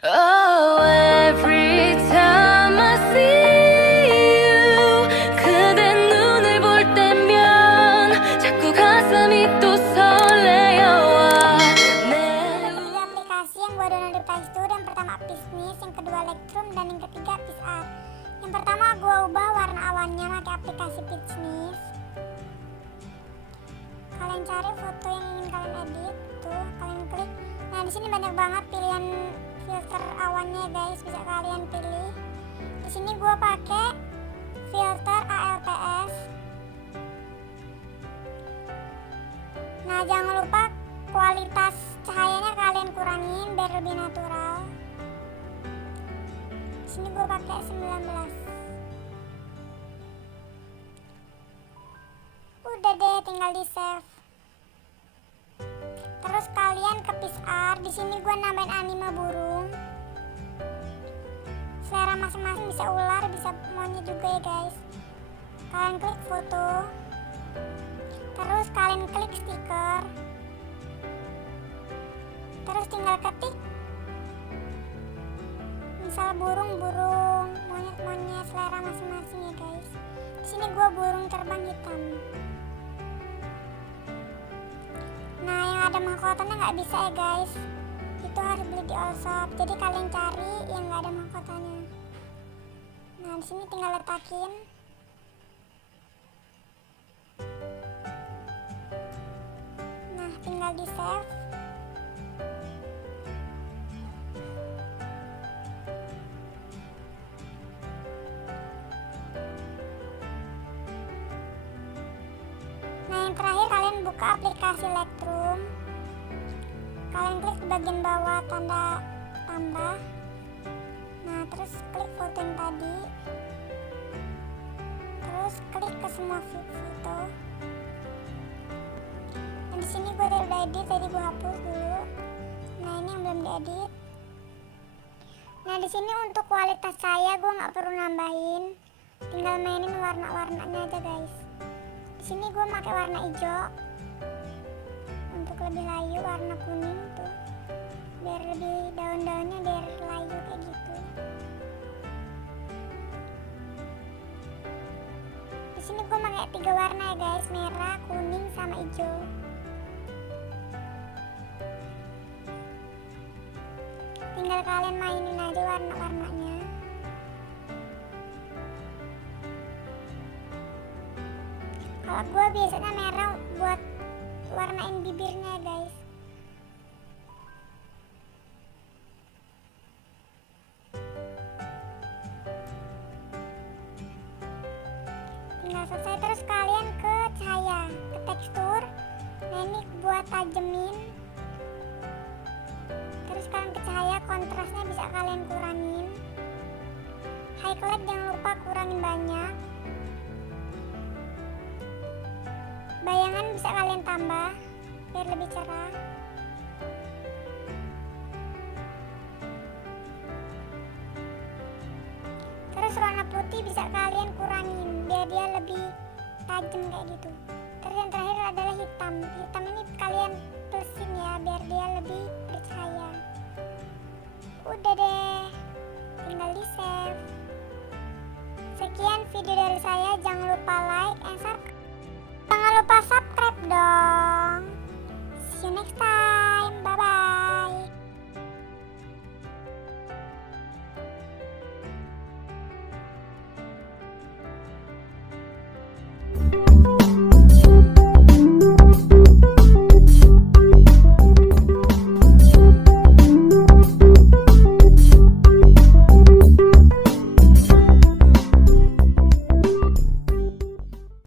Oh, every time I see you, 그대 눈을 볼 때면 자꾸 가슴이 또 설레어와. Aplikasi yang gue download di Play Store. Yang pertama bisnis, yang kedua lightroom, dan yang ketiga picsArt. Yang pertama gue ubah warna awannya pakai aplikasi bisnis. Kalian cari foto yang ingin kalian edit, tuh kalian klik. Nah di sini banyak banget pilihan filter awannya guys, bisa kalian pilih. Di sini gue pakai filter ALPS. Nah jangan lupa kualitas cahayanya kalian kurangin biar lebih natural. Di sini gue pakai 19. Udah deh, tinggal di save. Terus kalian ke picsArt. Di sini gue nambahin anime burung. Selera masing-masing, bisa ular, bisa monyet juga ya guys. Kalian klik foto. Terus kalian klik stiker. Terus tinggal ketik. Misal burung-burung, monyet-monyet, selera masing-masing ya guys. Di sini gue burung terbang hitam. Nah yang ada mahkotanya nggak bisa ya guys, itu harus beli di all shop. Jadi kalian cari yang nggak ada mahkotanya. Nah di sini tinggal letakin. Nah tinggal di save. Nah yang terakhir kalian buka aplikasi lightroom. Kalian klik di bagian bawah tanda tambah. Nah terus klik foto yang tadi. Terus klik ke semua foto. Nah di sini gue udah edit, tadi gue hapus dulu. Nah ini yang belum diedit. Nah di sini untuk kualitas saya gue nggak perlu nambahin, tinggal mainin warna-warnanya aja guys. Di sini gue pakai warna hijau. Untuk lebih layu warna kuning tuh, biar lebih daun-daunnya biar layu kayak gitu. Di sini gue pakai 3 warna ya guys, merah, kuning, sama hijau. Tinggal kalian mainin aja warna-warnanya. Kalau gue biasanya merah buat warnain bibirnya guys. Tinggal selesai. Terus kalian ke cahaya, ke tekstur. Nah ini buat tajemin. Terus kalian ke cahaya, kontrasnya bisa kalian kurangin. Highlight jangan lupa kurangin banyak. Bayangan bisa kalian tambah biar lebih cerah. Terus warna putih bisa kalian kurangin biar dia lebih tajam kayak gitu. Terus yang terakhir adalah hitam. Hitam ini kalian plusin ya biar dia lebih bercahaya. Udah deh, tinggal di save. Sekian video dari saya, jangan lupa like and subscribe. Jangan lupa subscribe dong.